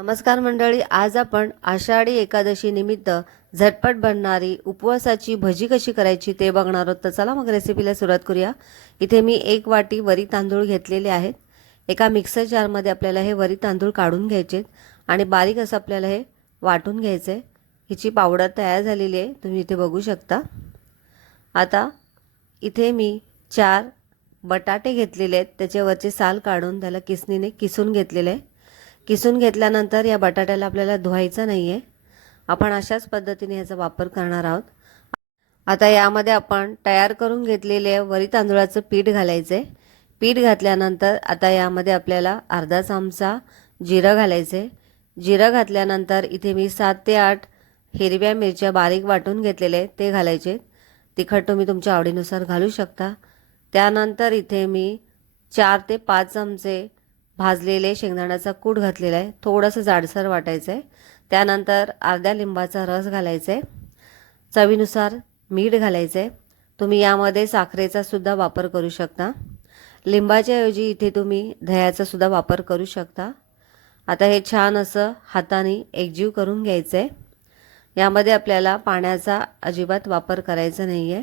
नमस्कार मंडळी आज आपण आषाढी एकादशी निमित्त झटपट बनणारी उपवासाची भजी कशी करायची ते बघणार आहोत. तर चला मग रेसिपीला सुरुवात करूया. इथे मी एक वाटी वरी तांदूळ घेतलेले आहेत. एका मिक्सर जारमध्ये आपल्याला हे वरी तांदूळ काढून घ्यायचे आणि बारीक असं आपल्याला हे वाटून घ्यायचं आहे हिची पावडर तयार झालेली आहे तुम्ही इथे बघू शकता. आता इथे मी चार बटाटे घेतलेले आहेत. त्याच्यावरचे साल काढून त्याला किसणीने किसून घेतलेले आहे. किसून घेतल्यानंतर या बटाट्याला आपल्याला धुवायचं नाही आहे आपण अशाच पद्धतीने याचा वापर करणार आहोत. आता यामध्ये आपण तयार करून घेतलेले वरी तांदूळाचं पीठ घालायचं. आहे पीठ घातल्यानंतर आता यामध्ये आपल्याला अर्धा चमचा जिरं घालायचं. आहे जिरं घातल्यानंतर इथे मी सात ते आठ हिरव्या मिरच्या बारीक वाटून घेतलेले ते घालायचे. तिखट तुम्ही तुमच्या आवडीनुसार घालू शकता. त्यानंतर इथे मी चार ते पाच चमचे भाजलेले शेंगदाण्याचा कूट घातलेला आहे. थोडंसं जाडसर वाटायचं आहे त्यानंतर अर्ध्या लिंबाचा रस घालायचा आहे चवीनुसार मीठ घालायचं आहे तुम्ही यामध्ये साखरेचा सुद्धा वापर करू शकता. लिंबाच्याऐवजी इथे तुम्ही दह्याचा सुद्धा वापर करू शकता. आता हे छान असं हाताने एकजीव करून घ्यायचं आहे यामध्ये आपल्याला पाण्याचा अजिबात वापर करायचा नाही आहे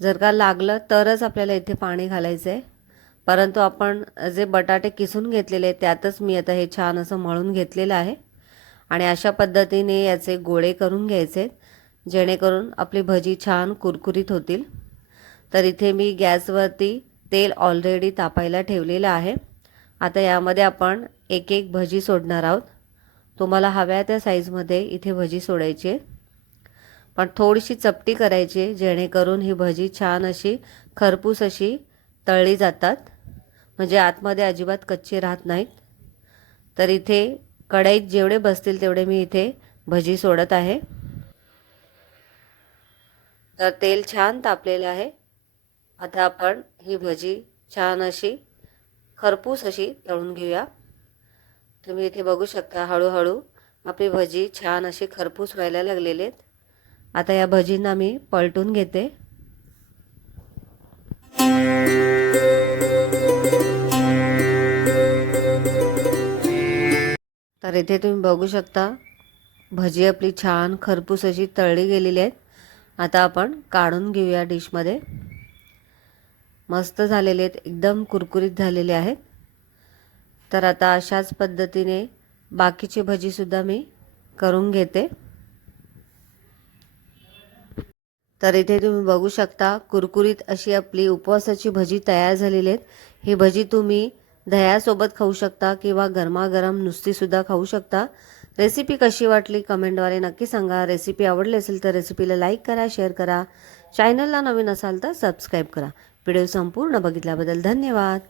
जर का लागलं तरच आपल्याला इथे पाणी घालायचं आहे परंतु आपण जे बटाटे किसून घेतलेले त्यातच मी आता हे छान असं मळून घेतलेलं आहे. आणि अशा पद्धतीने याचे गोळे करून घ्यायचे जेणेकरून आपली भजी छान कुरकुरीत होतील. तर इथे मी गॅसवरती तेल ऑलरेडी तापायला ठेवलेलं आहे. आता यामध्ये आपण एक एक भजी सोडणार आहोत. तुम्हाला हव्या त्या साईजमध्ये इथे भजी सोडायची आहे. पण थोडीशी चपटी करायची जेणेकरून ही भजी छान अशी खरपूस अशी तळली जातात. म्हणजे आतमध्ये अजिबात कच्चे राहत नाहीत. तर इथे कढईत जेवढे बसतील तेवढे मी इथे भजी सोडत आहे. तर तेल छान तापलेलं आहे. आता आपण ही भजी छान अशी खरपूस अशी तळून घेऊया. तुम्ही इथे बघू शकता हळूहळू आपली भजी छान अशी खरपूस व्हायला लागलेली आहेत. आता या भजींना मी पलटून घेते. तर इथे तुम्ही बघू शकता भजी आपली छान खरपूस अशी तळली गेलेली आहेत. आता आपण काढून घेऊया डिशमध्ये. मस्त झालेले आहेत एकदम कुरकुरीत झालेले आहेत. तर आता अशाच पद्धतीने बाकीची भजीसुद्धा मी करून घेते. तर इथे तुम्ही बघू शकता कुरकुरीत अशी आपली उपवासाची भजी तयार झालेली आहेत. ही भजी तुम्ही दह्यासोबत खाऊ शकता किंवा गरमागरम नुसतीसुद्धा खाऊ शकता. रेसिपी कशी वाटली कमेंटद्वारे नक्की सांगा. रेसिपी आवडली असेल तर रेसिपीला लाईक करा शेअर करा. चॅनलला नवीन असाल तर सबस्क्राईब करा. व्हिडिओ संपूर्ण बघितल्याबद्दल धन्यवाद.